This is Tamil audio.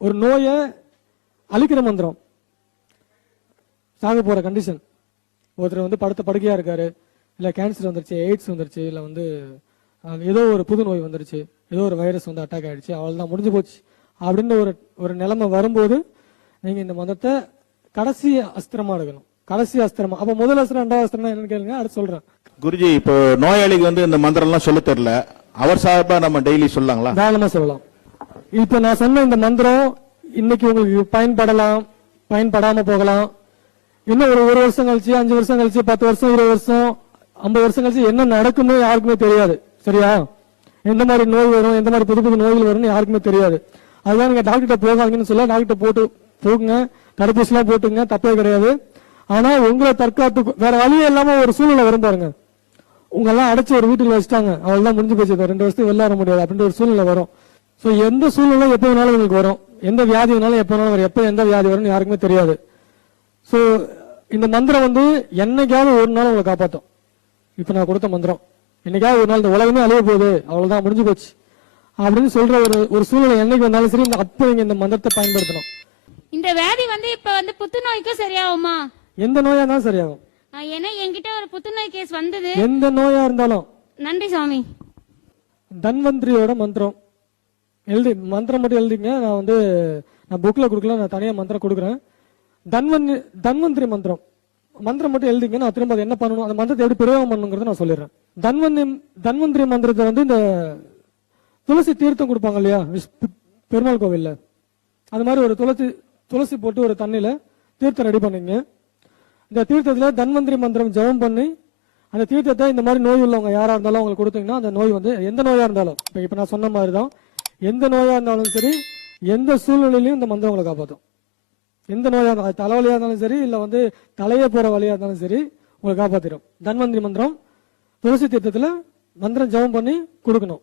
ஒரு நோயை அழிக்கிற மந்திரம். சாக போற கண்டிஷன், ஒருத்தர் வந்து படுக்கையா இருக்காரு, இல்ல கேன்சர் வந்துருச்சு, எய்ட்ஸ் வந்துருச்சு, இல்ல வந்து ஏதோ ஒரு புது நோய் வந்துருச்சு, ஏதோ ஒரு வைரஸ் வந்து அட்டாக் ஆயிடுச்சு, அவள்தான் முடிஞ்சு போச்சு அப்படின்னு ஒரு நிலைமை வரும்போது நீங்க இந்த மதத்தை கடைசி அஸ்திரமா எடுக்கணும். கடைசி அஸ்திரமா. அப்ப முதல் அஸ்திரம் ரெண்டாவது அஸ்திரம் என்னன்னு கேளுங்க, அடுத்து சொல்றேன். குருஜி, இப்போ நோயாளிக்கு வந்து இந்த மந்திரம் எல்லாம் சொல்ல தெரியல, அவர் சார்பா நம்ம டெய்லி சொல்லலாங்களா? தாராளமா சொல்லலாம். இப்ப நான் சொன்ன இந்த மந்திரம் இன்னைக்கு உங்களுக்கு பயன்படலாம், பயன்படாம போகலாம். இன்னும் ஒரு வருஷம் கழிச்சு, 5 வருஷம் கழிச்சு, 10 வருஷம், 20 வருஷம், 50 வருஷம் கழிச்சு என்ன நடக்கும்னு யாருக்குமே தெரியாது. சரியா? எந்த மாதிரி நோய் வரும், எந்த மாதிரி புது புது நோய்கள் வரும்னு யாருக்குமே தெரியாது. அதுதான் நீங்க டாக்டர்கிட்ட போகாதீங்கன்னு சொல்ல, டாக்டர் போகுங்க, தடுப்பூசி எல்லாம் போட்டுங்க, தப்பே கிடையாது. ஆனா உங்களை தற்காத்து வேற வழியே இல்லாம ஒரு சூழ்நிலை வரும் பாருங்க. உங்க எல்லாம் அடைச்சு ஒரு வீட்டுல வச்சுட்டாங்க, அவள்தான் முடிஞ்சு போச்சு, 2 வருஷத்துக்கு வெளில வர முடியாது அப்படின்ற ஒரு சூழ்நிலை வரும். சோ எந்த சூழ்நிலை எப்ப வேணாலும் உங்களுக்கு வரும், எந்த வியாதி வேணாலும் எப்ப வேணாலும் வரும், எப்ப எந்த வியாதி வரும்னு யாருக்குமே தெரியாது. சோ இந்த மந்திரம் வந்து என்னைக்காவது ஒரு நாள் உங்களை காப்பாற்றும். இப்ப நான் கொடுத்த மந்திரம் என்னைக்காவது ஒரு நாள் இந்த உலகமே அழிய போகுது, அவ்வளவுதான் முடிஞ்சு போச்சு அப்படின்னு சொல்ற ஒரு சூழ்நிலை என்னைக்கு வந்தாலும் சரி, அப்ப நீங்க இந்த மந்திரத்தை பயன்படுத்தணும். இந்த வியாதி வந்து இப்ப வந்து புத்துநோய்க்கும் சரியாகுமா? எந்த நோயா இருந்தாலும் சரியாகும். ஏன்னா என்கிட்ட ஒரு புத்துநோய் கேஸ் வந்தது. எந்த நோயா இருந்தாலும். நன்றி சாமி. தன்வந்திரியோட மந்திரம் மந்திரம் மட்டும் எழுதிங்க. நான் புக்ல கொடுக்கல, நான் தனியா மந்திரம் கொடுக்குறேன். தன்வந்திரி மந்திரம் மட்டும் எழுதிங்க. நான் திரும்ப என்ன பண்ணணும், அந்த மந்திரத்தை எப்படி பிரயோகம் பண்ணணுங்கிறத நான் சொல்லிடுறேன். தன்வந்திரி மந்திரத்தை வந்து இந்த துளசி தீர்த்தம் கொடுப்பாங்க இல்லையா பெருமாள் கோவில்ல, அது மாதிரி ஒரு துளசி போட்டு ஒரு தண்ணியில தீர்த்தம் ரெடி பண்ணீங்க. இந்த தீர்த்தத்துல தன்வந்திரி மந்திரம் ஜெபம் பண்ணி அந்த தீர்த்தத்தை இந்த மாதிரி நோய் உள்ளவங்க யாரா இருந்தாலும் அவங்களுக்கு கொடுத்தீங்கன்னா அந்த நோய் வந்து எந்த நோயா இருந்தாலும், இப்ப நான் சொன்ன மாதிரி தான், எந்த நோயா இருந்தாலும் சரி, எந்த சூழ்நிலையிலும் இந்த மந்திரம் உங்களை காப்பாற்றும். எந்த நோயா இருந்தாலும், தலைவலியா இருந்தாலும் சரி, இல்ல வந்து தலையே போற வழியா இருந்தாலும் சரி, உங்களை காப்பாத்திடும். தன்வந்திரி மந்திரம் துளசி தீர்த்தத்துல மந்திரம் ஜெபம் பண்ணி கொடுக்கணும்.